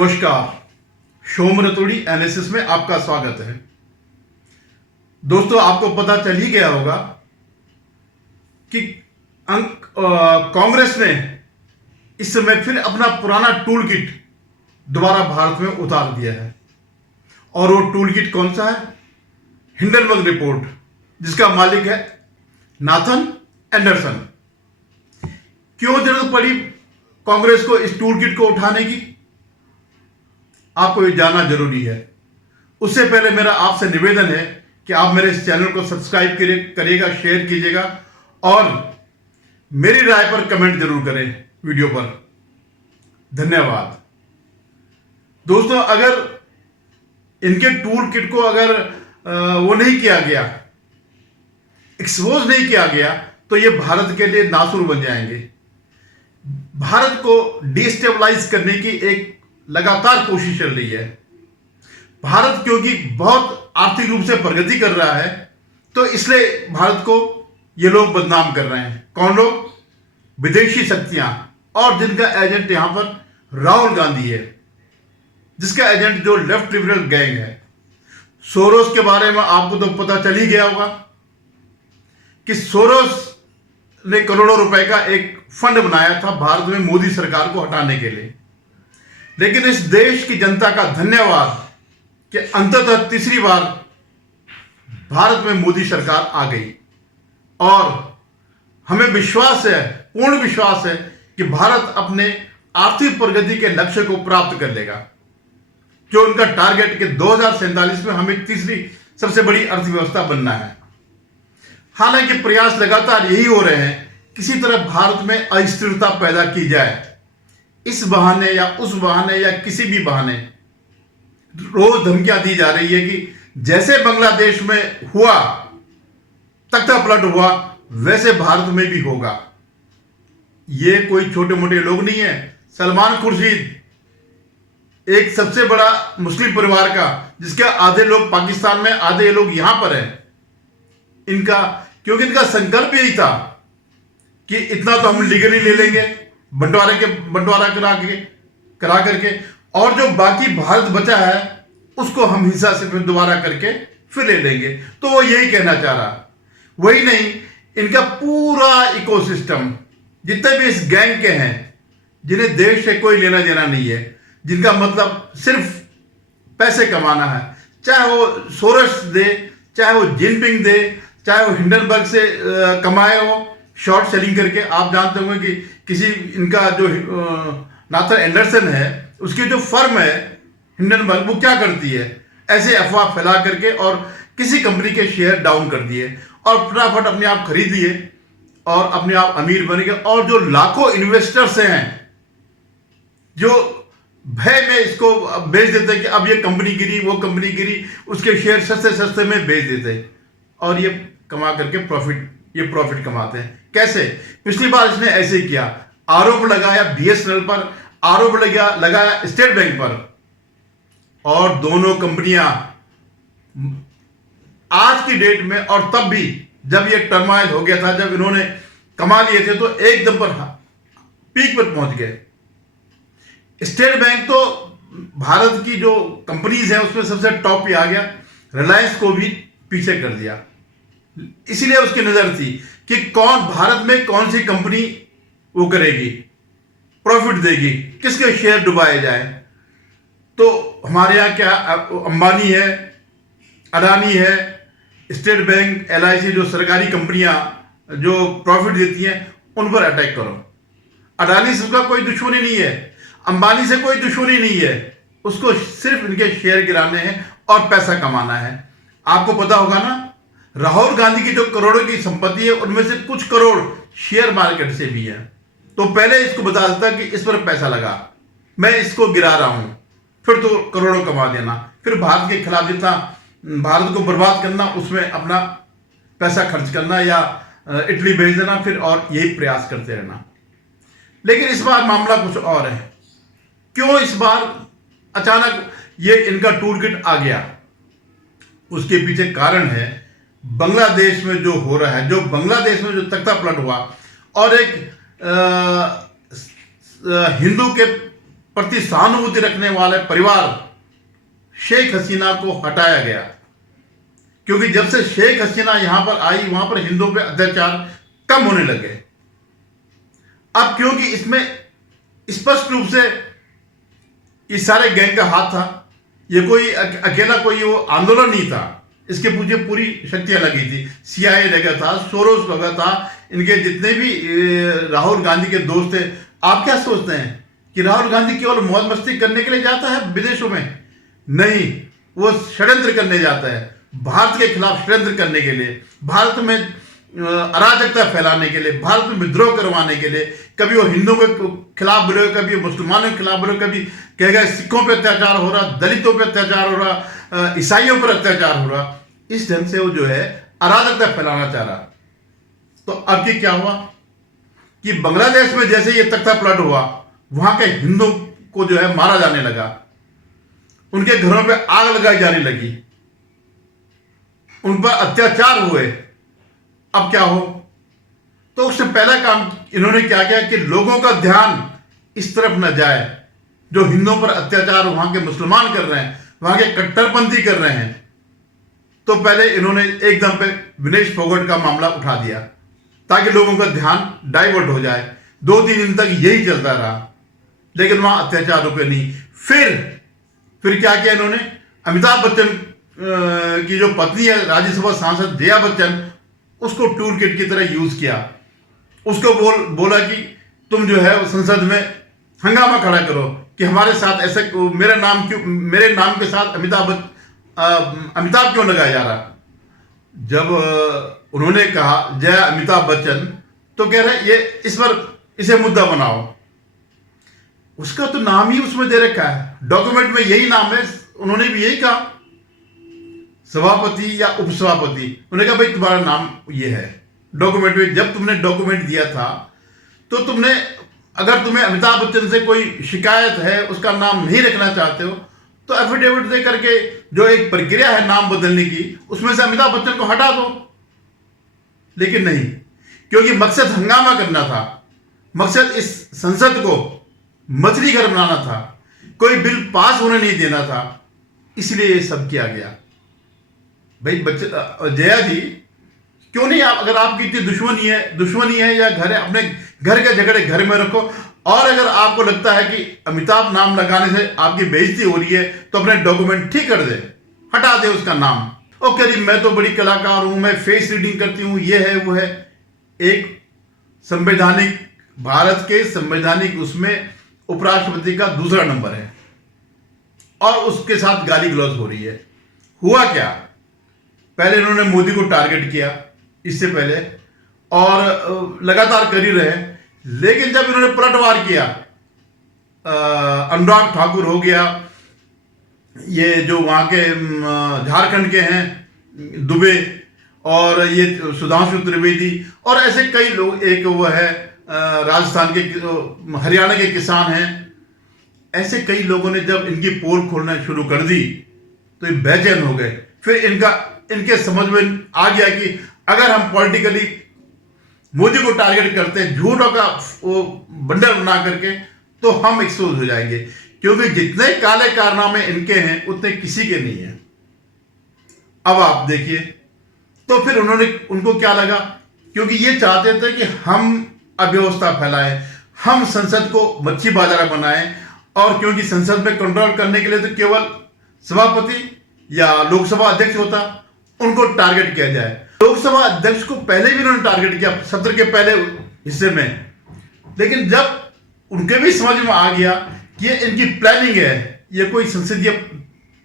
नमस्कार, शोम रतोड़ी एनालिसिस में आपका स्वागत है। दोस्तों, आपको पता चल ही गया होगा कि कांग्रेस ने इस समय फिर अपना पुराना टूल किट दोबारा भारत में उतार दिया है। और वो टूल किट कौन सा है? हिंडनबर्ग रिपोर्ट, जिसका मालिक है नाथन एंडरसन। क्यों जरूरत पड़ी कांग्रेस को इस टूल किट को उठाने की? आपको ये जानना जरूरी है। उससे पहले मेरा आपसे निवेदन है कि आप मेरे इस चैनल को सब्सक्राइब करिएगा, शेयर कीजिएगा और मेरी राय पर कमेंट जरूर करें वीडियो पर। धन्यवाद। दोस्तों, अगर इनके टूल किट को अगर वो नहीं किया गया, एक्सपोज नहीं किया गया, तो ये भारत के लिए नासुर बन जाएंगे। भारत को डिस्टेबलाइज करने की एक लगातार कोशिश चल रही है। भारत क्योंकि बहुत आर्थिक रूप से प्रगति कर रहा है, तो इसलिए भारत को ये लोग बदनाम कर रहे हैं। कौन लोग? विदेशी शक्तियां, और जिनका एजेंट यहां पर राहुल गांधी है, जिसका एजेंट जो लेफ्ट लिबरल गैंग है। सोरोस के बारे में आपको तो पता चल ही गया होगा कि सोरोस ने करोड़ों रुपए का एक फंड बनाया था भारत में मोदी सरकार को हटाने के लिए। लेकिन इस देश की जनता का धन्यवाद कि अंततः तीसरी बार भारत में मोदी सरकार आ गई, और हमें विश्वास है, पूर्ण विश्वास है कि भारत अपने आर्थिक प्रगति के लक्ष्य को प्राप्त कर लेगा, जो उनका टारगेट कि 2047 में हमें तीसरी सबसे बड़ी अर्थव्यवस्था बनना है। हालांकि प्रयास लगातार यही हो रहे हैं, किसी तरह भारत में अस्थिरता पैदा की जाए। इस बहाने या उस बहाने या किसी भी बहाने रोज धमकियां दी जा रही है कि जैसे बांग्लादेश में हुआ, तख्ता पलट हुआ, वैसे भारत में भी होगा। ये कोई छोटे मोटे लोग नहीं है। सलमान खुर्शीद, एक सबसे बड़ा मुस्लिम परिवार का, जिसके आधे लोग पाकिस्तान में, आधे लोग यहां पर हैं, क्योंकि इनका संकल्प यही था कि इतना तो हम लीगली ले लेंगे, बंटवारा करा करके, और जो बाकी भारत बचा है उसको हम हिस्सा से फिर दोबारा करके फिर ले लेंगे। तो वो यही कहना चाह रहा। वही नहीं, इनका पूरा इकोसिस्टम, जितने भी इस गैंग के हैं, जिन्हें देश से कोई लेना देना नहीं है, जिनका मतलब सिर्फ पैसे कमाना है, चाहे वो सोरस दे, चाहे वो जिनपिंग दे, चाहे वो हिंडनबर्ग से कमाए हो शॉर्ट सेलिंग करके। आप जानते होंगे कि किसी इनका जो नाथन एंडरसन है, उसकी जो फर्म है हिंडनबर्ग, वो क्या करती है? ऐसे अफवाह फैला करके और किसी कंपनी के शेयर डाउन कर दिए और फटाफट अपने आप खरीद लिए और अपने आप अमीर बन गए। और जो लाखों इन्वेस्टर्स हैं, जो भय में इसको बेच देते हैं कि अब ये कंपनी गिरी, वो कंपनी गिरी, उसके शेयर सस्ते सस्ते में बेच देते हैं और ये कमा करके प्रॉफिट कमाते हैं। कैसे? पिछली बार इसने ऐसे ही किया, आरोप लगाया बीएसएनएल पर, आरोप लगाया स्टेट बैंक पर, और दोनों कंपनियां आज की डेट में, और तब भी जब ये टर्माइल हो गया था, जब इन्होंने कमा लिए थे, तो एकदम पर पीक पर पहुंच गए। स्टेट बैंक तो भारत की जो कंपनीज हैं उसमें सबसे टॉप पे आ गया, रिलायंस को भी पीछे कर दिया। इसीलिए उसकी नजर थी कि भारत में कौन सी कंपनी वो करेगी, प्रॉफिट देगी, किसके शेयर डुबाए जाए। तो हमारे यहां क्या, अंबानी है, अडानी है, स्टेट बैंक, एलआईसी, जो सरकारी कंपनियां जो प्रॉफिट देती हैं, उन पर अटैक करो। अडानी से उसका कोई दुश्मनी नहीं है, अंबानी से कोई दुश्मनी नहीं है, उसको सिर्फ इनके शेयर गिराने हैं और पैसा कमाना है। आपको पता होगा ना, राहुल गांधी की जो करोड़ों की संपत्ति है, उनमें से कुछ करोड़ शेयर मार्केट से भी है। तो पहले इसको बता देता कि इस पर पैसा लगा, मैं इसको गिरा रहा हूं, फिर तो करोड़ों कमा देना, फिर भारत के खिलाफ जितना भारत को बर्बाद करना, उसमें अपना पैसा खर्च करना या इटली भेज देना, फिर और यही प्रयास करते रहना। लेकिन इस बार मामला कुछ और है। क्यों इस बार अचानक ये इनका टूल किट आ गया? उसके पीछे कारण है बांग्लादेश में जो हो रहा है, जो बांग्लादेश में जो तख्ता पलट हुआ, और एक हिंदू के प्रति सहानुभूति रखने वाले परिवार शेख हसीना को हटाया गया, क्योंकि जब से शेख हसीना यहां पर आई वहां पर हिंदुओं पे अत्याचार कम होने लगे। अब क्योंकि इसमें स्पष्ट रूप से इस सारे गैंग का हाथ था, ये कोई अकेला कोई वो आंदोलन नहीं था, इसके पीछे पूरी शक्तियां लगी थी। CIA लगा था, सोरोस लगा था, इनके जितने भी राहुल गांधी के दोस्त थे। आप क्या सोचते हैं कि राहुल गांधी केवल मौज मस्ती करने के लिए जाता है विदेशों में? नहीं, वो षड्यंत्र करने जाता है, भारत के खिलाफ षड्यंत्र करने के लिए, भारत में अराजकता फैलाने के लिए, भारत में विद्रोह करवाने के लिए। कभी वो हिंदुओं के खिलाफ बोले, कभी मुसलमानों के खिलाफ बोले, कभी कहेगा सिखों पे अत्याचार हो रहा, दलितों पे अत्याचार हो रहा, ईसाइयों पर अत्याचार हो रहा। इस ढंग से वो जो है अराजकता फैलाना चाह रहा। तो अब की क्या हुआ कि बांग्लादेश में जैसे ये तख्ता पलट हुआ, वहां के हिंदुओं को जो है मारा जाने लगा, उनके घरों पे आग लगाई जाने लगी, उन पर अत्याचार हुए। अब क्या हो, तो उससे पहला काम इन्होंने क्या किया कि लोगों का ध्यान इस तरफ न जाए जो हिंदुओं पर अत्याचार वहां के मुसलमान कर रहे हैं, वहां के कट्टरपंथी कर रहे हैं। तो पहले इन्होंने एकदम पे विनेश फोगाट का मामला उठा दिया ताकि लोगों का ध्यान डाइवर्ट हो जाए। 2-3 दिन तक यही चलता रहा, लेकिन वहां अत्याचार रुके नहीं। फिर क्या किया इन्होंने? अमिताभ बच्चन की जो पत्नी है राज्यसभा सांसद जया बच्चन, उसको टूल किट की तरह यूज किया। उसको बोला कि तुम जो है संसद में हंगामा खड़ा करो कि हमारे साथ ऐसे मेरे नाम के साथ अमिताभ क्यों लगाया जा रहा। जब उन्होंने कहा जय अमिताभ बच्चन, तो कह रहे ये इसे मुद्दा बनाओ। उसका तो नाम ही उसमें दे रखा है, डॉक्यूमेंट में यही नाम है। उन्होंने भी यही कहा, सभापति या उपसभापति। उन्होंने कहा भाई तुम्हारा नाम ये है डॉक्यूमेंट में। जब तुमने डॉक्यूमेंट दिया था तो तुमने, अगर तुम्हें अमिताभ बच्चन से कोई शिकायत है, उसका नाम नहीं रखना चाहते हो, तो एफिडेविट दे करके जो एक प्रक्रिया है नाम बदलने की, उसमें से अमिताभ बच्चन को हटा दो। लेकिन नहीं, क्योंकि मकसद हंगामा करना था, मकसद इस संसद को मछली घर बनाना था, कोई बिल पास होने नहीं देना था, इसलिए ये सब किया गया। भाई जया जी क्यों नहीं, आप अगर आपकी इतनी दुश्मनी है या घर है, अपने घर के झगड़े घर में रखो। और अगर आपको लगता है कि अमिताभ नाम लगाने से आपकी बेइज्जती हो रही है, तो अपने डॉक्यूमेंट ठीक कर दे, हटा दे उसका नाम। ओके जी, मैं तो बड़ी कलाकार हूं, मैं फेस रीडिंग करती हूं, ये है वो है। एक संवैधानिक, भारत के संवैधानिक उसमें उपराष्ट्रपति का दूसरा नंबर है और उसके साथ गाली गलौज हो रही है। हुआ क्या, पहले इन्होंने मोदी को टारगेट किया इससे पहले, और लगातार कर ही रहे। लेकिन जब इन्होंने पलटवार किया, अनुराग ठाकुर हो गया, ये जो वहां के झारखंड के हैं दुबे, और ये सुधांशु त्रिवेदी, और ऐसे कई लोग, एक वो है राजस्थान के, हरियाणा के किसान हैं, ऐसे कई लोगों ने जब इनकी पोल खोलना शुरू कर दी तो ये बेचैन हो गए। फिर इनके समझ में आ गया कि अगर हम पॉलिटिकली मोदी को टारगेट करते हैं, झूठों का वो बंडल बना करके, तो हम एक्सपोज हो जाएंगे, क्योंकि जितने काले कारनामे इनके हैं उतने किसी के नहीं है। अब आप देखिए, तो फिर उनको क्या लगा, क्योंकि ये चाहते थे कि हम अव्यवस्था फैलाएं, हम संसद को मच्छी बाजार बनाएं, और क्योंकि संसद में कंट्रोल करने के लिए तो केवल सभापति या लोकसभा अध्यक्ष होता, उनको टारगेट किया जाए। लोकसभा अध्यक्ष को पहले भी उन्होंने टारगेट किया सत्र के पहले हिस्से में, लेकिन जब उनके भी समझ में आ गया कि ये इनकी प्लानिंग है, ये कोई संसदीय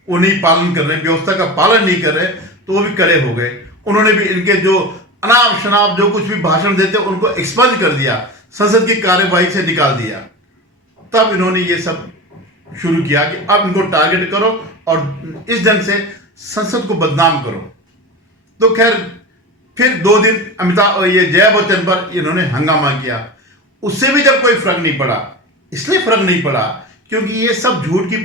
वो नहीं पालन कर रहे, व्यवस्था का पालन नहीं कर रहे, तो वो भी कड़े हो गए। उन्होंने भी इनके जो अनाप शनाप जो कुछ भी भाषण देते उनको एक्सपंज कर दिया, संसद की कार्यवाही से निकाल दिया। तब इन्होंने ये सब शुरू किया कि अब इनको टारगेट करो और इस ढंग से संसद को बदनाम करो। तो खैर फिर 2 दिन ये जया बच्चन पर इन्होंने हंगामा किया, उससे भी जब कोई फर्क नहीं पड़ा। इसलिए फर्क नहीं पड़ा क्योंकि ये सब झूठ की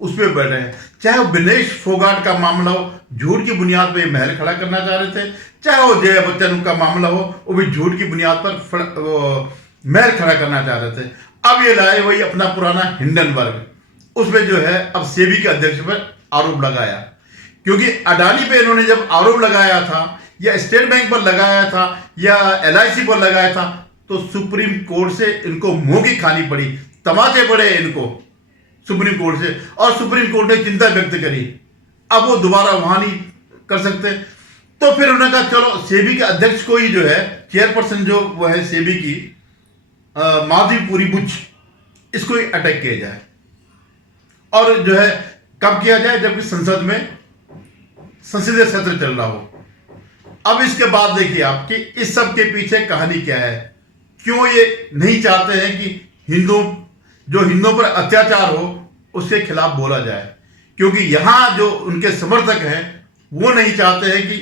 उस पर बैठ रहे हैं। चाहे वो विनेश फोगाट का मामला हो, झूठ की बुनियाद पर महल खड़ा करना चाह रहे थे, चाहे वो जया बच्चन का मामला हो, वो भी झूठ की बुनियाद पर महल खड़ा करना चाह रहे थे। अब ये लाए वही अपना पुराना हिंडनबर्ग, उसमें जो है अब सेबी के अध्यक्ष पर आरोप लगाया, क्योंकि अडानी पे इन्होंने जब आरोप लगाया था या स्टेट बैंक पर लगाया था या LIC पर लगाया था, तो सुप्रीम कोर्ट से इनको मुंह की खानी पड़ी, तमाचे पड़े इनको सुप्रीम कोर्ट से, और सुप्रीम कोर्ट ने चिंता व्यक्त करी। अब वो दोबारा वहां नहीं कर सकते, तो फिर उन्होंने कहा चलो सेबी के अध्यक्ष को ही जो है, चेयरपर्सन जो वो है सेबी की माधवीपुरी बुच, इसको ही अटैक किया जाए, और जो है कब किया जाए, जबकि संसद में संसदीय सत्र चल रहा हो। अब इसके बाद देखिए आप कि इस सब के पीछे कहानी क्या है, क्यों ये नहीं चाहते हैं कि हिंदुओं पर अत्याचार हो उसके खिलाफ बोला जाए, क्योंकि यहां जो उनके समर्थक हैं वो नहीं चाहते हैं कि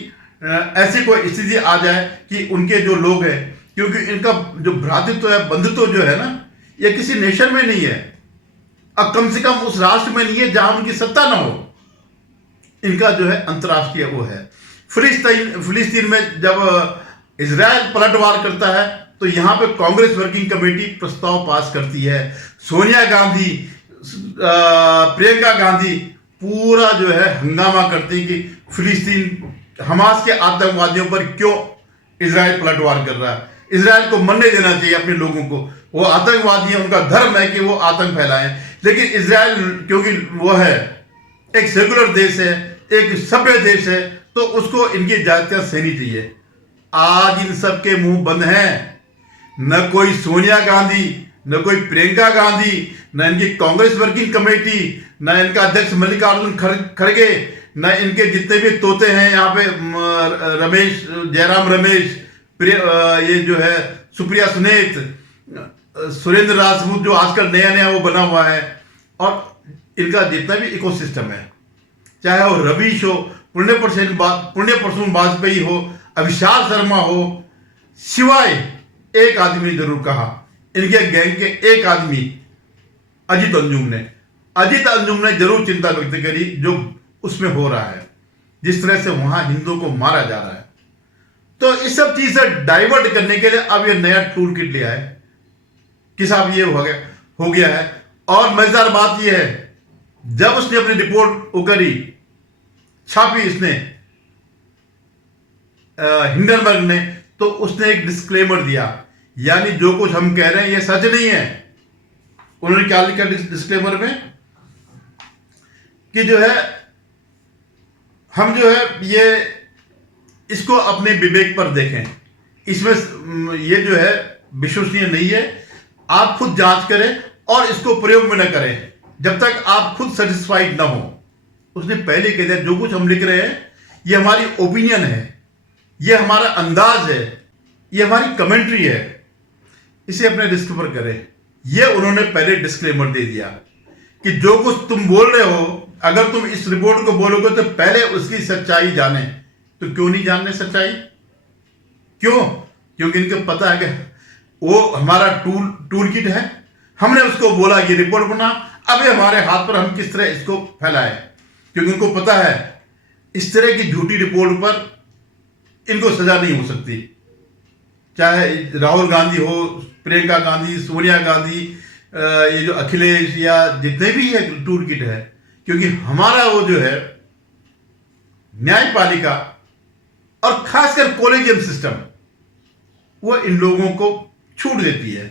ऐसी कोई स्थिति आ जाए कि उनके जो लोग हैं, क्योंकि इनका जो भ्रातृत्व है, बंधुत्व जो है ना, ये किसी नेशन में नहीं है, अब कम से कम उस राष्ट्र में नहीं है जहां उनकी सत्ता ना हो। इनका जो है अंतर्राष्ट्रीय वो है। फिलिस्तीन में जब इजराइल पलटवार करता है तो यहां पे कांग्रेस वर्किंग कमेटी प्रस्ताव पास करती है, सोनिया गांधी, प्रियंका गांधी पूरा जो है हंगामा करते हैं कि फिलिस्तीन हमास के आतंकवादियों पर क्यों इजराइल पलटवार कर रहा है, इजराइल को मरने देना चाहिए अपने लोगों को, वो आतंकवादी है, उनका धर्म है कि वो आतंक फैलाएं। लेकिन इजराइल क्योंकि वो है एक सेकुलर देश है, एक सभ्य देश है, तो उसको इनकी जातियां सहनी चाहिए। आज इन सब के मुंह बंद हैं, न कोई सोनिया गांधी, न कोई प्रियंका गांधी, न इनकी कांग्रेस वर्किंग कमेटी, न इनका अध्यक्ष मल्लिकार्जुन खड़गे, न इनके जितने भी तोते हैं यहाँ पे जयराम रमेश, ये जो है सुप्रिया सुनेत, सुरेंद्र राजपूत जो आजकल नया वो बना हुआ है, और इनका जितना भी इकोसिस्टम है, चाहे वो रवीश हो, पुण्य प्रसून वाजपेयी हो, अभिषाल शर्मा हो, सिवाय एक आदमी ने जरूर कहा, इनके गैंग के एक आदमी अजीत अंजुम ने जरूर चिंता व्यक्त करी जो उसमें हो रहा है, जिस तरह से वहां हिंदुओं को मारा जा रहा है। तो इस सब चीज से डाइवर्ट करने के लिए अब ये नया टूल किट लिया है कि साहब ये हो गया है। और मजेदार बात यह है, जब उसने अपनी रिपोर्ट करी, छापी इसने हिंडनबर्ग ने, तो उसने एक डिस्क्लेमर दिया, यानी जो कुछ हम कह रहे हैं ये सच नहीं है। उन्होंने क्या लिखा डिस्क्लेमर में कि जो है हम जो है ये इसको अपने विवेक पर देखें, इसमें ये जो है विश्वसनीय नहीं है, आप खुद जांच करें और इसको प्रयोग में न करें जब तक आप खुद सेटिस्फाइड ना हो। उसने पहले कह दिया जो कुछ हम लिख रहे हैं ये हमारी ओपिनियन है, ये हमारा अंदाज है, ये हमारी कमेंट्री है, इसे अपने रिस्क पर करें। ये उन्होंने पहले डिस्क्लेमर दे दिया कि जो कुछ तुम बोल रहे हो, अगर तुम इस रिपोर्ट को बोलोगे तो पहले उसकी सच्चाई जाने। तो क्यों नहीं जानने सच्चाई? क्यों? क्योंकि इनको पता है कि वो हमारा टूल किट है, हमने उसको बोला ये रिपोर्ट बना, अब ये हमारे हाथ पर, हम किस तरह इसको फैलाएं। क्योंकि उनको पता है इस तरह की झूठी रिपोर्ट पर इनको सजा नहीं हो सकती, चाहे राहुल गांधी हो, प्रियंका गांधी, सोनिया गांधी, ये जो अखिलेश या जितने भी है टूल किट है, क्योंकि हमारा वो जो है न्यायपालिका और खासकर कॉलेजियम सिस्टम वो इन लोगों को छूट देती है,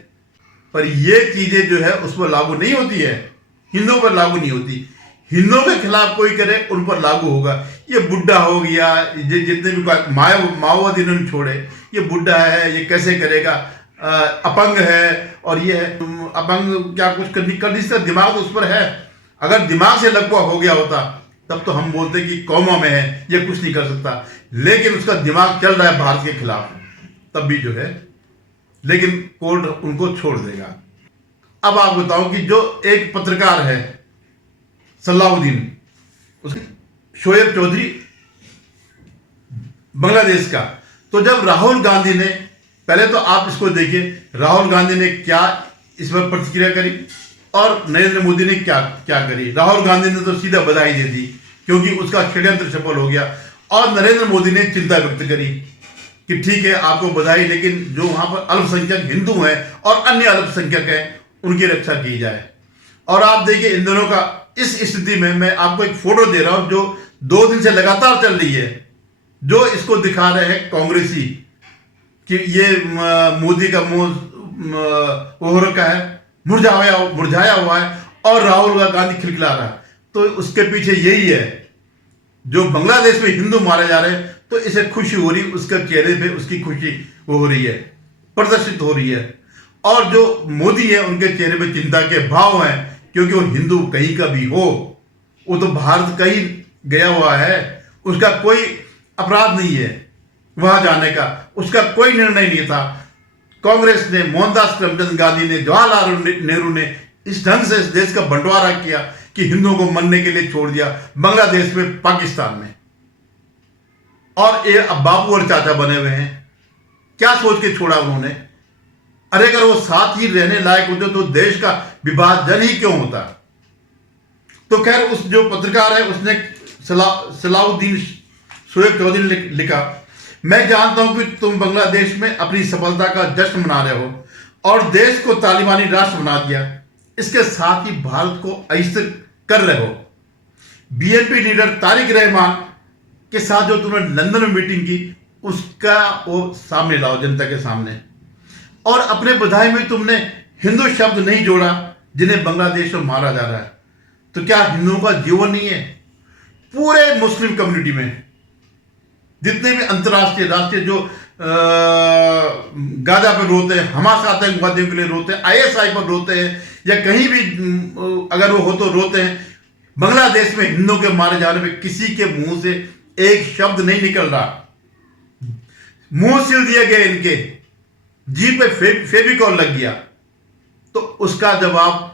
पर ये चीजें जो है उस पर लागू नहीं होती है, हिंदुओं पर लागू नहीं होती। हिंदुओं के खिलाफ कोई करे उन पर लागू होगा। ये बुड्ढा हो गया, जितने भी माओवादी इन्होंने छोड़े, ये बुड्ढा है, ये कैसे करेगा, अपंग है, और ये है अपंग, क्या कुछ कर नहीं सकता, दिमाग उस पर है। अगर दिमाग से लकवा हो गया होता तब तो हम बोलते कि कौमा में है, ये कुछ नहीं कर सकता, लेकिन उसका दिमाग चल रहा है भारत के खिलाफ, तब भी जो है, लेकिन कोर्ट उनको छोड़ देगा। अब आप बताओ कि जो एक पत्रकार है सलाउद्दीन, शोएब चौधरी, बांग्लादेश का, तो जब राहुल गांधी ने, पहले तो आप इसको देखिए, राहुल गांधी ने क्या इस पर प्रतिक्रिया करी और नरेंद्र मोदी ने क्या क्या करी। राहुल गांधी ने तो सीधा बधाई दे दी क्योंकि उसका षड्यंत्र सफल हो गया, और नरेंद्र मोदी ने चिंता व्यक्त करी कि ठीक है आपको बधाई, लेकिन जो वहां पर अल्पसंख्यक हिंदू हैं और अन्य अल्पसंख्यक हैं उनकी रक्षा की जाए। और आप देखिए इन दोनों का इस स्थिति में मैं आपको एक फोटो दे रहा हूं जो 2 दिन से लगातार चल रही है, जो इसको दिखा रहे हैं कांग्रेसी कि ये मोदी का मुंह ओहर का है, मुरझाया हुआ है, और राहुल गांधी खिलखिला रहा है। तो उसके पीछे यही है, जो बांग्लादेश में हिंदू मारे जा रहे हैं तो इसे खुशी हो रही, उसके चेहरे पे उसकी खुशी हो रही है, प्रदर्शित हो रही है। और जो मोदी है उनके चेहरे पे चिंता के भाव हैं, क्योंकि वो हिंदू कहीं का भी हो, वो तो भारत का ही गया हुआ है, उसका कोई अपराध नहीं है वहां जाने का, उसका कोई निर्णय नहीं था। कांग्रेस ने, मोहनदास करमचंद गांधी ने, जवाहरलाल नेहरू ने इस ढंग से इस देश का बंटवारा किया कि हिंदुओं को मरने के लिए छोड़ दिया बांग्लादेश में, पाकिस्तान में। और ये अब बापू और चाचा बने हुए हैं। क्या सोच के छोड़ा उन्होंने? अरे अगर वो साथ ही रहने लायक होते तो देश का विभाजन ही क्यों होता? तो खैर उस जो पत्रकार है उसने सलाउद्दीन शोएब चौधरी ने लिखा, मैं जानता हूं कि तुम बांग्लादेश में अपनी सफलता का जश्न मना रहे हो और देश को तालिबानी राष्ट्र बना दिया, इसके साथ ही भारत को अस्थिर कर रहे हो। बीएनपी लीडर तारिक रहमान के साथ जो तुमने लंदन में मीटिंग की उसका वो सामने लाओ जनता के सामने। और अपने बधाई में तुमने हिंदू शब्द नहीं जोड़ा जिन्हें बांग्लादेश में मारा जा रहा है। तो क्या हिंदुओं का जीवन नहीं है? पूरे मुस्लिम कम्युनिटी में जितने भी अंतर्राष्ट्रीय राष्ट्रीय जो गाजा पर रोते हैं, हमास आतंकवादियों के लिए रोते हैं, आईएसआई पर रोते हैं, या कहीं भी अगर वो हो तो रोते हैं, बांग्लादेश में हिंदुओं के मारे जाने पे किसी के मुंह से एक शब्द नहीं निकल रहा। मुंह सिल दिए गए, इनके जी पे फेविकॉल लग गया। तो उसका जवाब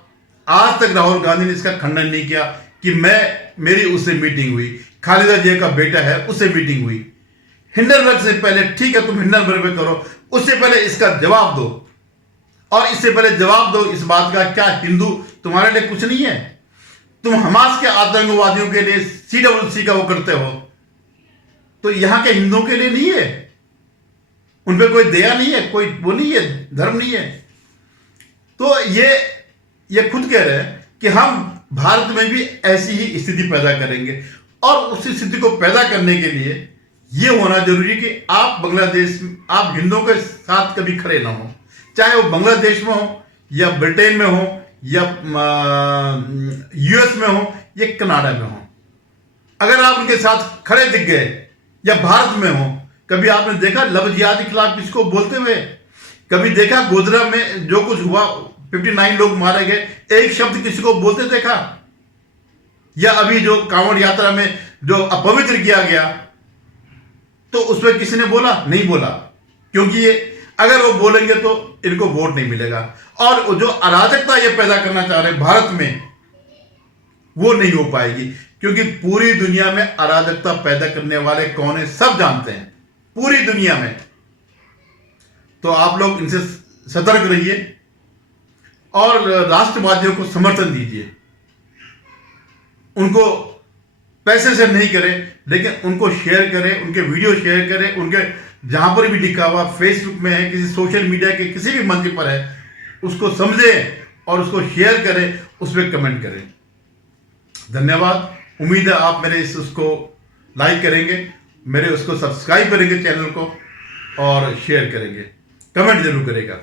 आज तक राहुल गांधी ने इसका खंडन नहीं किया कि मेरी उससे मीटिंग हुई, खालिदा जिया का बेटा है उससे मीटिंग हुई। हिंडनबर्ग से पहले, ठीक है तुम हिंडनबर्ग में करो, उससे पहले इसका जवाब दो। और इससे पहले जवाब दो इस बात का, क्या हिंदू तुम्हारे लिए कुछ नहीं है? तुम हमास के आतंकवादियों के लिए CWC का वो करते हो, तो यहां के हिंदुओं के लिए नहीं है? उन पे कोई दया नहीं है, कोई वो नहीं है, धर्म नहीं है? तो ये खुद कह रहे हैं कि हम भारत में भी ऐसी ही स्थिति पैदा करेंगे। और उस स्थिति को पैदा करने के लिए ये होना जरूरी कि आप आप हिंदुओं के साथ कभी खड़े ना हो, चाहे वो बांग्लादेश में हो या ब्रिटेन में हो या US में हो या कनाडा में हो। अगर आप उनके साथ खड़े दिख गए या भारत में हो, कभी आपने देखा लव जिहाद के खिलाफ किसको बोलते हुए? कभी देखा गोधरा में जो कुछ हुआ, 59 लोग मारे गए, एक शब्द किसी को बोलते देखा? या अभी जो कांवड़ यात्रा में जो अपवित्र किया गया, तो उसमें किसी ने बोला? नहीं बोला, क्योंकि ये अगर वो बोलेंगे तो इनको वोट नहीं मिलेगा। और जो अराजकता ये पैदा करना चाह रहे हैं भारत में, वो नहीं हो पाएगी, क्योंकि पूरी दुनिया में अराजकता पैदा करने वाले कौन है सब जानते हैं, पूरी दुनिया में। तो आप लोग इनसे सतर्क रहिए और राष्ट्रवादियों को समर्थन दीजिए। उनको पैसे से नहीं करें, लेकिन उनको शेयर करें, उनके वीडियो शेयर करें, उनके जहां पर भी लिखा हुआ, फेसबुक में है, किसी सोशल मीडिया के किसी भी मंच पर है, उसको समझें और उसको शेयर करें, उस पर कमेंट करें। धन्यवाद। उम्मीद है आप मेरे उसको लाइक करेंगे, मेरे उसको सब्सक्राइब करेंगे चैनल को, और शेयर करेंगे, कमेंट जरूर करेगा।